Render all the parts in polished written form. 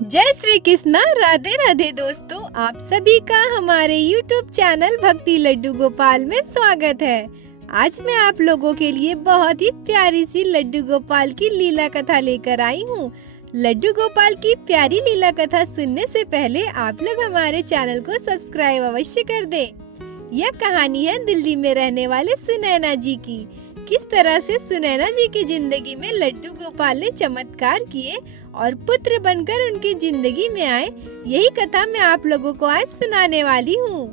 जय श्री कृष्णा। राधे राधे दोस्तों, आप सभी का हमारे YouTube चैनल भक्ति लड्डू गोपाल में स्वागत है। आज मैं आप लोगों के लिए बहुत ही प्यारी सी लड्डू गोपाल की लीला कथा लेकर आई हूँ। लड्डू गोपाल की प्यारी लीला कथा सुनने से पहले आप लोग हमारे चैनल को सब्सक्राइब अवश्य कर दें। यह कहानी है दिल्ली में रहने वाले सुनैना जी की। किस तरह से सुनैना जी की जिंदगी में लड्डू गोपाल ने चमत्कार किए और पुत्र बनकर उनकी जिंदगी में आए, यही कथा मैं आप लोगों को आज सुनाने वाली हूँ।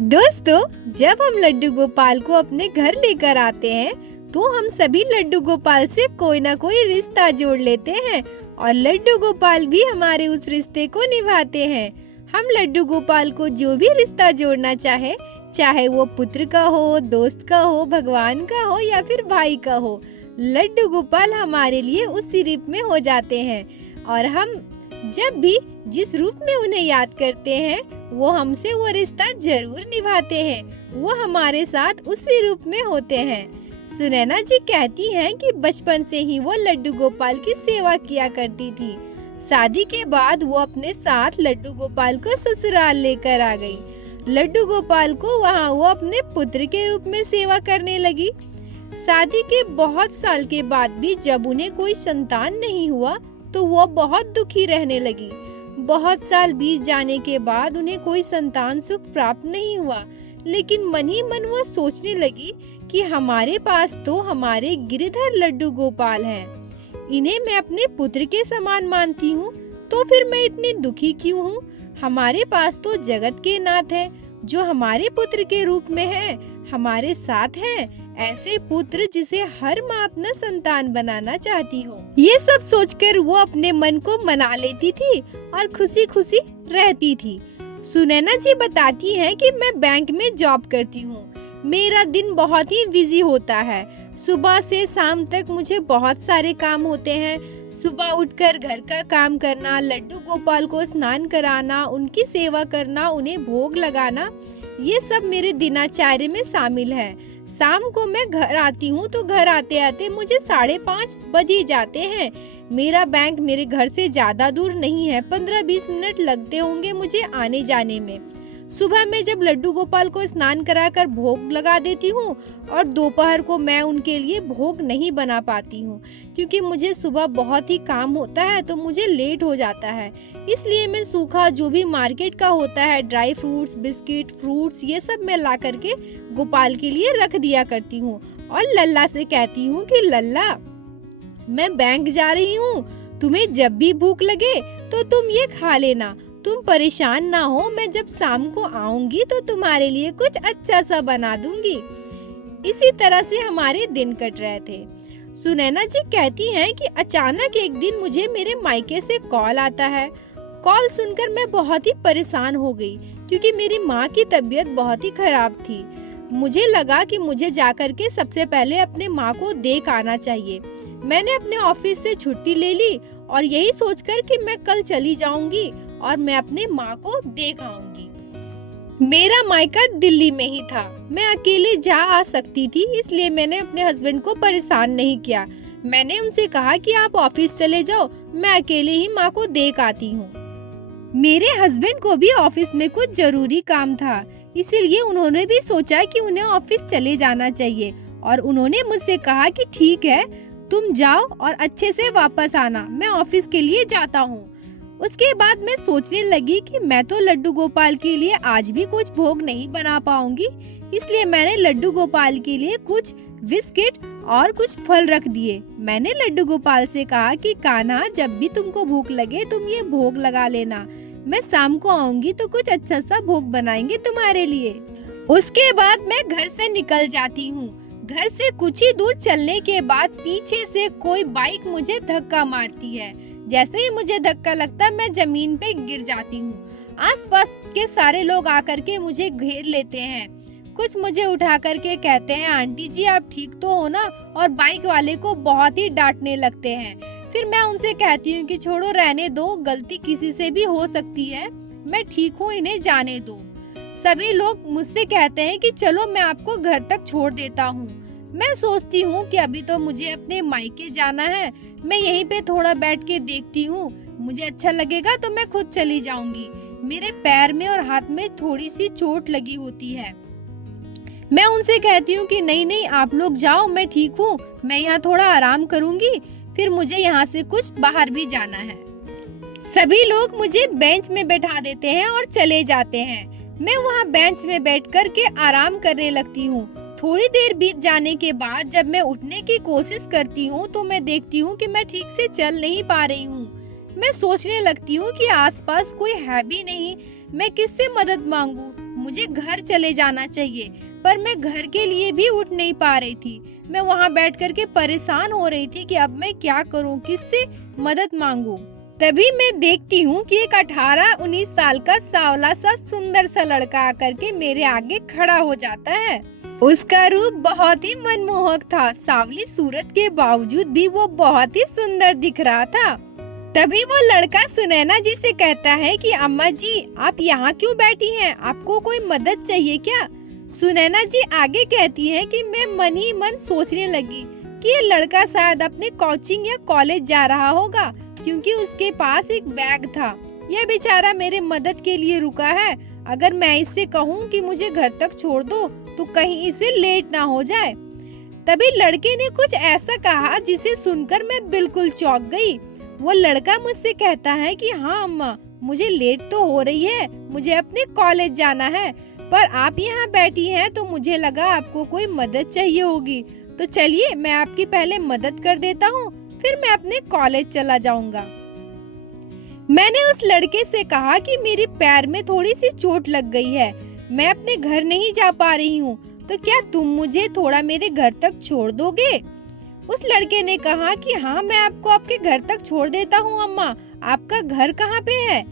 दोस्तों, जब हम लड्डू गोपाल को अपने घर लेकर आते हैं तो हम सभी लड्डू गोपाल से कोई ना कोई रिश्ता जोड़ लेते हैं और लड्डू गोपाल भी हमारे उस रिश्ते को निभाते हैं। हम लड्डू गोपाल को जो भी रिश्ता जोड़ना चाहे वो पुत्र का हो, दोस्त का हो, भगवान का हो या फिर भाई का हो, लड्डू गोपाल हमारे लिए उसी रूप में हो जाते हैं और हम जब भी जिस रूप में उन्हें याद करते हैं वो हमसे वो रिश्ता जरूर निभाते हैं। वो हमारे साथ उसी रूप में होते हैं। सुनैना जी कहती हैं कि बचपन से ही वो लड्डू गोपाल की सेवा किया करती थी। शादी के बाद वो अपने साथ लड्डू गोपाल को ससुराल लेकर आ गई। लड्डू गोपाल को वहाँ वो अपने पुत्र के रूप में सेवा करने लगी। शादी के बहुत साल के बाद भी जब उन्हें कोई संतान नहीं हुआ तो वो बहुत दुखी रहने लगी। बहुत साल बीत जाने के बाद उन्हें कोई संतान सुख प्राप्त नहीं हुआ, लेकिन मन ही मन वो सोचने लगी कि हमारे पास तो हमारे गिरधर लड्डू गोपाल हैं। इन्हें मैं अपने पुत्र के समान मानती हूँ, तो फिर मैं इतनी दुखी क्यों हूँ? हमारे पास तो जगत के नाथ है जो हमारे पुत्र के रूप में है, हमारे साथ हैं। ऐसे पुत्र जिसे हर माँ अपना संतान बनाना चाहती हो। ये सब सोचकर वो अपने मन को मना लेती थी और खुशी खुशी रहती थी। सुनैना जी बताती हैं कि मैं बैंक में जॉब करती हूँ। मेरा दिन बहुत ही बिजी होता है। सुबह से शाम तक मुझे बहुत सारे काम होते हैं। सुबह उठकर घर का काम करना, लड्डू गोपाल को स्नान कराना, उनकी सेवा करना, उन्हें भोग लगाना, ये सब मेरे दिनचर्या में शामिल है। शाम को मैं घर आती हूँ तो घर आते आते मुझे 5:30 बज ही जाते हैं। मेरा बैंक मेरे घर से ज्यादा दूर नहीं है, 15-20 मिनट लगते होंगे मुझे आने जाने में। सुबह में जब लड्डू गोपाल को स्नान कराकर भोग लगा देती हूँ और दोपहर को मैं उनके लिए भोग नहीं बना पाती हूँ क्योंकि मुझे सुबह बहुत ही काम होता है तो मुझे लेट हो जाता है। इसलिए मैं सूखा जो भी मार्केट का होता है, ड्राई फ्रूट्स, बिस्किट, फ्रूट्स, ये सब मैं ला करके गोपाल के लिए रख दिया करती हूँ और लल्ला से कहती हूँ कि लल्ला, मैं बैंक जा रही हूँ, तुम्हें जब भी भूख लगे तो तुम ये खा लेना, तुम परेशान ना हो, मैं जब शाम को आऊंगी तो तुम्हारे लिए कुछ अच्छा सा बना दूंगी। इसी तरह से हमारे दिन कट रहे थे। सुनैना जी कहती हैं कि अचानक एक दिन मुझे मेरे मायके से कॉल आता है। कॉल सुनकर मैं बहुत ही परेशान हो गई क्योंकि मेरी माँ की तबीयत बहुत ही खराब थी। मुझे लगा कि मुझे जाकर के सबसे पहले अपने माँ को देख आना चाहिए। मैंने अपने ऑफिस से छुट्टी ले ली और यही सोचकर कि मैं कल चली जाऊंगी और मैं अपने माँ को देख आऊंगी। मेरा मायका दिल्ली में ही था, मैं अकेले जा आ सकती थी, इसलिए मैंने अपने हस्बैंड को परेशान नहीं किया। मैंने उनसे कहा कि आप ऑफिस चले जाओ, मैं अकेले ही माँ को देख आती हूँ। मेरे हस्बैंड को भी ऑफिस में कुछ जरूरी काम था, इसीलिए उन्होंने भी सोचा कि उन्हें ऑफिस चले जाना चाहिए और उन्होंने मुझसे कहा कि ठीक है, तुम जाओ और अच्छे से वापस आना, मैं ऑफिस के लिए जाता हूँ। उसके बाद मैं सोचने लगी कि मैं तो लड्डू गोपाल के लिए आज भी कुछ भोग नहीं बना पाऊंगी, इसलिए मैंने लड्डू गोपाल के लिए कुछ बिस्किट और कुछ फल रख दिए। मैंने लड्डू गोपाल से कहा कि कान्हा, जब भी तुमको भूख लगे तुम ये भोग लगा लेना, मैं शाम को आऊंगी तो कुछ अच्छा सा भोग बनाएंगे तुम्हारे लिए। उसके बाद मैं घर से निकल जाती हूँ। घर से कुछ ही दूर चलने के बाद पीछे से कोई बाइक मुझे धक्का मारती है। जैसे ही मुझे धक्का लगता मैं जमीन पे गिर जाती हूँ। आसपास के सारे लोग आकर के मुझे घेर लेते हैं। कुछ मुझे उठा करके कहते हैं, आंटी जी आप ठीक तो हो ना, और बाइक वाले को बहुत ही डांटने लगते हैं। फिर मैं उनसे कहती हूँ कि छोड़ो, रहने दो, गलती किसी से भी हो सकती है, मैं ठीक हूँ, इन्हें जाने दो। सभी लोग मुझसे कहते हैं कि चलो मैं आपको घर तक छोड़ देता हूँ। मैं सोचती हूँ कि अभी तो मुझे अपने मायके जाना है, मैं यहीं पे थोड़ा बैठ के देखती हूँ मुझे अच्छा लगेगा तो मैं खुद चली जाऊंगी। मेरे पैर में और हाथ में थोड़ी सी चोट लगी होती है। मैं उनसे कहती हूँ कि नहीं नहीं, आप लोग जाओ, मैं ठीक हूँ, मैं यहाँ थोड़ा आराम करूंगी, फिर मुझे यहाँ से कुछ बाहर भी जाना है। सभी लोग मुझे बेंच में बैठा देते हैं और चले जाते हैं। मैं वहाँ बेंच में बैठ कर के आराम करने लगती हूँ। थोड़ी देर बीत जाने के बाद जब मैं उठने की कोशिश करती हूँ तो मैं देखती हूँ कि मैं ठीक से चल नहीं पा रही हूँ। मैं सोचने लगती हूँ कि आसपास कोई है भी नहीं, मैं किससे मदद मांगू। मुझे घर चले जाना चाहिए, पर मैं घर के लिए भी उठ नहीं पा रही थी। मैं वहाँ बैठ कर के परेशान हो रही थी कि अब मैं क्या करूँ, किससे मदद मांगू। तभी मैं देखती हूँ कि एक 18-19 साल का सांवला सा सुंदर सा लड़का आकर के मेरे आगे खड़ा हो जाता है। उसका रूप बहुत ही मनमोहक था। सांवली सूरत के बावजूद भी वो बहुत ही सुंदर दिख रहा था। तभी वो लड़का सुनैना जी से कहता है कि अम्मा जी, आप यहाँ क्यों बैठी हैं? आपको कोई मदद चाहिए क्या? सुनैना जी आगे कहती है कि मैं मन ही मन सोचने लगी कि ये लड़का शायद अपने कोचिंग या कॉलेज जा रहा होगा, क्योंकि उसके पास एक बैग था। यह बेचारा मेरे मदद के लिए रुका है। अगर मैं इससे कहूँ कि मुझे घर तक छोड़ दो तो कहीं इसे लेट ना हो जाए। तभी लड़के ने कुछ ऐसा कहा जिसे सुनकर मैं बिल्कुल चौंक गई। वो लड़का मुझसे कहता है कि हाँ अम्मा, मुझे लेट तो हो रही है, मुझे अपने कॉलेज जाना है, पर आप यहाँ बैठी हैं तो मुझे लगा आपको कोई मदद चाहिए होगी, तो चलिए मैं आपकी पहले मदद कर देता हूँ, फिर मैं अपने कॉलेज चला जाऊंगा। मैंने उस लड़के से कहा कि मेरे पैर में थोड़ी सी चोट लग गई है, मैं अपने घर नहीं जा पा रही हूँ, तो क्या तुम मुझे थोड़ा मेरे घर तक छोड़ दोगे? उस लड़के ने कहा कि हाँ, मैं आपको आपके घर तक छोड़ देता हूँ अम्मा, आपका घर कहाँ पे है?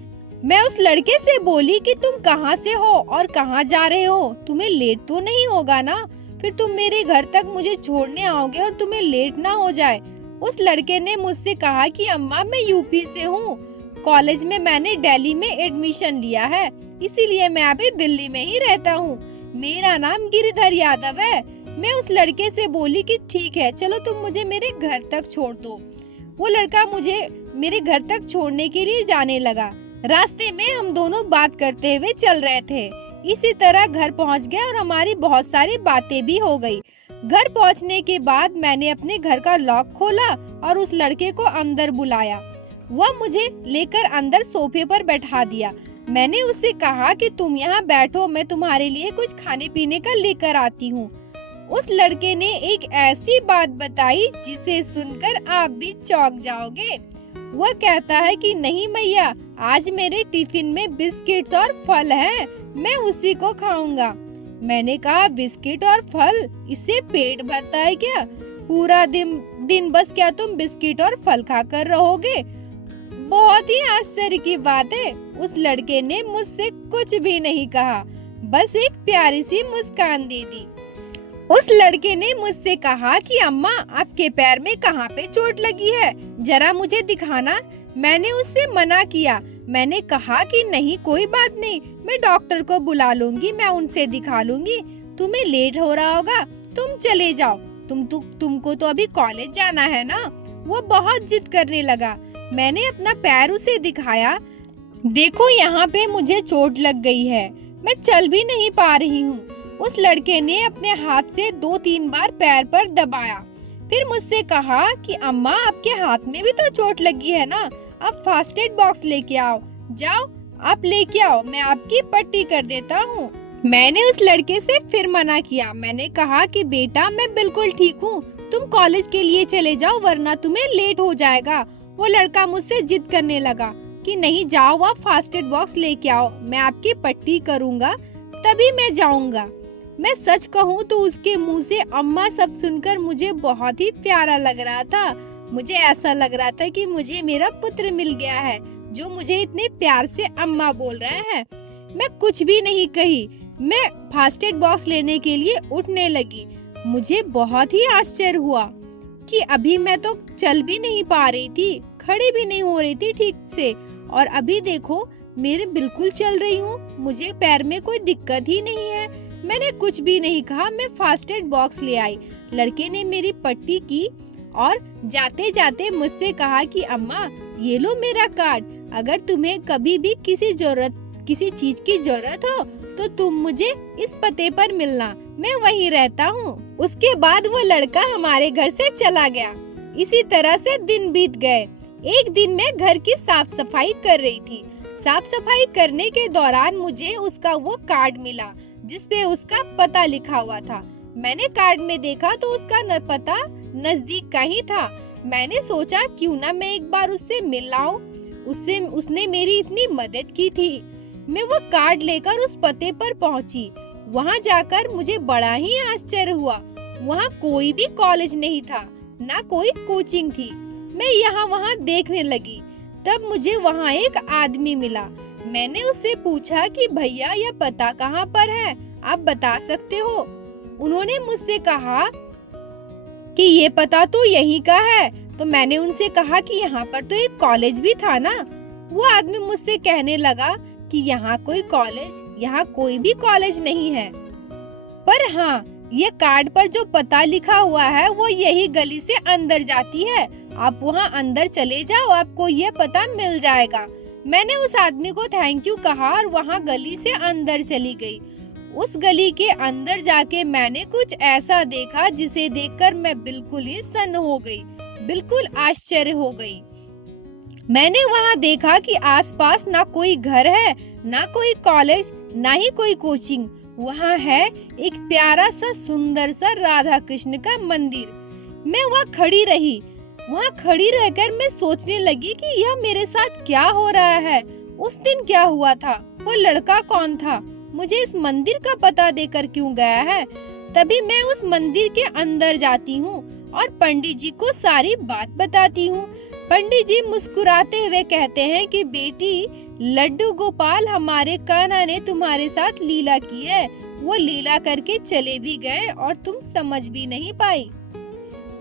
मैं उस लड़के से बोली कि तुम कहाँ से हो और कहाँ जा रहे हो? तुम्हें लेट तो नहीं होगा ना? फिर तुम मेरे घर तक मुझे छोड़ने आओगे और तुम्हें लेट ना हो जाए। उस लड़के ने मुझसे कहा कि अम्मा, मैं यूपी से हूँ, कॉलेज में मैंने दिल्ली में एडमिशन लिया है, इसीलिए मैं अभी दिल्ली में ही रहता हूँ। मेरा नाम गिरिधर यादव है। मैं उस लड़के से बोली कि ठीक है, चलो तुम मुझे मेरे घर तक छोड़ दो। वो लड़का मुझे मेरे घर तक छोड़ने के लिए जाने लगा। रास्ते में हम दोनों बात करते हुए चल रहे थे। इसी तरह घर पहुंच गए और हमारी बहुत सारी बातें भी हो गई। घर पहुंचने के बाद मैंने अपने घर का लॉक खोला और उस लड़के को अंदर बुलाया। वह मुझे लेकर अंदर सोफे पर बैठा दिया। मैंने उससे कहा कि तुम यहाँ बैठो, मैं तुम्हारे लिए कुछ खाने पीने का लेकर आती हूँ। उस लड़के ने एक ऐसी बात बताई जिसे सुनकर आप भी चौंक जाओगे। वह कहता है कि नहीं मैया, आज मेरे टिफिन में बिस्किट्स और फल हैं, मैं उसी को खाऊंगा। मैंने कहा बिस्किट और फल, इससे पेट भरता है क्या? पूरा दिन बस क्या तुम बिस्किट और फल खाकर रहोगे? बहुत ही आश्चर्य की बात है। उस लड़के ने मुझसे कुछ भी नहीं कहा, बस एक प्यारी सी मुस्कान दे दी। उस लड़के ने मुझसे कहा कि अम्मा, आपके पैर में कहाँ पे चोट लगी है, जरा मुझे दिखाना। मैंने उससे मना किया। मैंने कहा कि नहीं, कोई बात नहीं, मैं डॉक्टर को बुला लूंगी, मैं उनसे दिखा लूंगी। तुम्हें लेट हो रहा होगा, तुम चले जाओ, तुमको तो अभी कॉलेज जाना है ना। वो बहुत जिद करने लगा। मैंने अपना पैर उसे दिखाया। देखो, यहाँ पे मुझे चोट लग गई है, मैं चल भी नहीं पा रही हूँ। उस लड़के ने अपने हाथ से 2-3 बार पैर पर दबाया, फिर मुझसे कहा कि अम्मा, आपके हाथ में भी तो चोट लगी है ना, आप फर्स्ट एड बॉक्स लेके आओ, जाओ आप लेके आओ, मैं आपकी पट्टी कर देता हूँ। मैंने उस लड़के से फिर मना किया। मैंने कहा कि बेटा, मैं बिल्कुल ठीक हूँ, तुम कॉलेज के लिए चले जाओ, वरना तुम्हें लेट हो जाएगा। वो लड़का मुझसे जिद करने लगा कि नहीं, जाओ आप फर्स्ट एड बॉक्स लेके आओ, मैं आपकी पट्टी करूँगा, तभी मैं जाऊँगा। मैं सच कहूँ तो उसके मुंह से अम्मा सब सुनकर मुझे बहुत ही प्यारा लग रहा था। मुझे ऐसा लग रहा था कि मुझे मेरा पुत्र मिल गया है, जो मुझे इतने प्यार से अम्मा बोल रहा है। मैं कुछ भी नहीं कही, मैं फर्स्ट एड बॉक्स लेने के लिए उठने लगी। मुझे बहुत ही आश्चर्य हुआ कि अभी मैं तो चल भी नहीं पा रही थी, खड़ी भी नहीं हो रही थी ठीक से, और अभी देखो मेरे बिल्कुल चल रही हूँ, मुझे पैर में कोई दिक्कत ही नहीं है। मैंने कुछ भी नहीं कहा, मैं फर्स्ट एड बॉक्स ले आई। लड़के ने मेरी पट्टी की और जाते जाते मुझसे कहा कि अम्मा ये लो मेरा कार्ड, अगर तुम्हें कभी भी किसी चीज की जरूरत हो तो तुम मुझे इस पते पर मिलना, मैं वहीं रहता हूँ। उसके बाद वो लड़का हमारे घर से चला गया। इसी तरह से दिन बीत गए। एक दिन मैं घर की साफ सफाई कर रही थी। साफ सफाई करने के दौरान मुझे उसका वो कार्ड मिला जिसपे उसका पता लिखा हुआ था। मैंने कार्ड में देखा तो उसका पता नजदीक का ही था। मैंने सोचा क्यों ना मैं एक बार उससे मिल लाऊं। उसने मेरी इतनी मदद की थी। मैं वो कार्ड लेकर उस पते पर पहुंची। वहां जाकर मुझे बड़ा ही आश्चर्य हुआ। वहां कोई भी कॉलेज नहीं था, ना कोई कोचिंग थी। मैं यहाँ वहाँ देखने लगी। तब मुझे वहाँ एक आदमी मिला। मैंने उससे पूछा कि भैया यह पता कहाँ पर है, आप बता सकते हो? उन्होंने मुझसे कहा कि ये पता तो यहीं का है। तो मैंने उनसे कहा कि यहाँ पर तो एक कॉलेज भी था ना। वो आदमी मुझसे कहने लगा कि यहाँ कोई भी कॉलेज नहीं है, पर हाँ ये कार्ड पर जो पता लिखा हुआ है वो यही गली से अंदर जाती है, आप वहाँ अंदर चले जाओ, आपको ये पता मिल जाएगा। मैंने उस आदमी को थैंक यू कहा और वहाँ गली से अंदर चली गई। उस गली के अंदर जाके मैंने कुछ ऐसा देखा जिसे देखकर मैं बिल्कुल ही सन्न हो गई, बिल्कुल आश्चर्य हो गई। मैंने वहाँ देखा कि आसपास ना कोई घर है, ना कोई कॉलेज, ना ही कोई कोचिंग। वहाँ है एक प्यारा सा सुंदर सा राधा कृष्ण का मंदिर। मैं वहाँ खड़ी रही। वहाँ खड़ी रहकर मैं सोचने लगी कि यह मेरे साथ क्या हो रहा है। उस दिन क्या हुआ था, वो लड़का कौन था, मुझे इस मंदिर का पता देकर क्यों गया है। तभी मैं उस मंदिर के अंदर जाती हूँ और पंडित जी को सारी बात बताती हूँ। पंडित जी मुस्कुराते हुए कहते हैं कि बेटी, लड्डू गोपाल हमारे कान्हा ने तुम्हारे साथ लीला की है। वो लीला करके चले भी गए और तुम समझ भी नहीं पाई।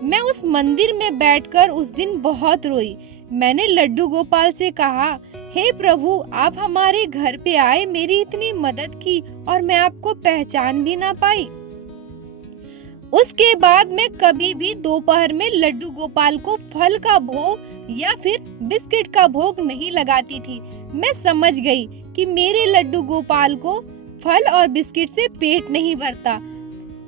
मैं उस मंदिर में बैठकर उस दिन बहुत रोई। मैंने लड्डू गोपाल से कहा, हे प्रभु, आप हमारे घर पे आए, मेरी इतनी मदद की और मैं आपको पहचान भी ना पाई। उसके बाद मैं कभी भी दोपहर में लड्डू गोपाल को फल का भोग या फिर बिस्किट का भोग नहीं लगाती थी। मैं समझ गई कि मेरे लड्डू गोपाल को फल और बिस्किट से पेट नहीं भरता।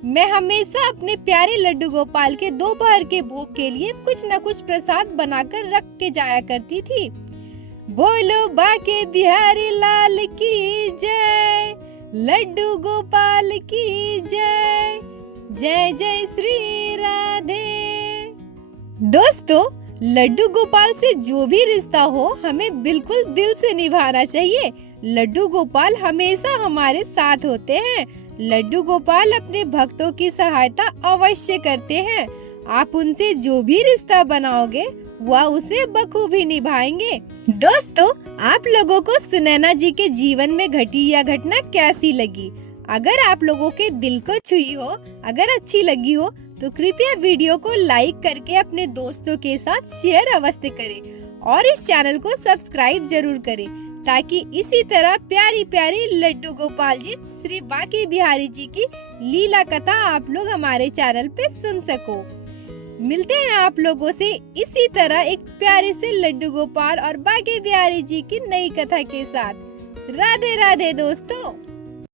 मैं हमेशा अपने प्यारे लड्डू गोपाल के दोपहर के भोग के लिए कुछ न कुछ प्रसाद बनाकर रख के जाया करती थी। बोलो बाके बिहारी लाल की जय, लड्डू गोपाल की जय, जय जय श्री राधे। दोस्तों, लड्डू गोपाल से जो भी रिश्ता हो हमें बिल्कुल दिल से निभाना चाहिए। लड्डू गोपाल हमेशा हमारे साथ होते हैं। लड्डू गोपाल अपने भक्तों की सहायता अवश्य करते हैं। आप उनसे जो भी रिश्ता बनाओगे वह उसे बखूबी निभाएंगे। दोस्तों, आप लोगों को सुनैना जी के जीवन में घटी यह घटना कैसी लगी? अगर आप लोगों के दिल को छुई हो, अगर अच्छी लगी हो तो कृपया वीडियो को लाइक करके अपने दोस्तों के साथ शेयर अवश्य करें और इस चैनल को सब्सक्राइब जरूर करें ताकि इसी तरह प्यारी प्यारी लड्डू गोपाल जी श्री बांके बिहारी जी की लीला कथा आप लोग हमारे चैनल पे सुन सको। मिलते हैं आप लोगों से इसी तरह एक प्यारे से लड्डू गोपाल और बांके बिहारी जी की नई कथा के साथ। राधे राधे दोस्तों।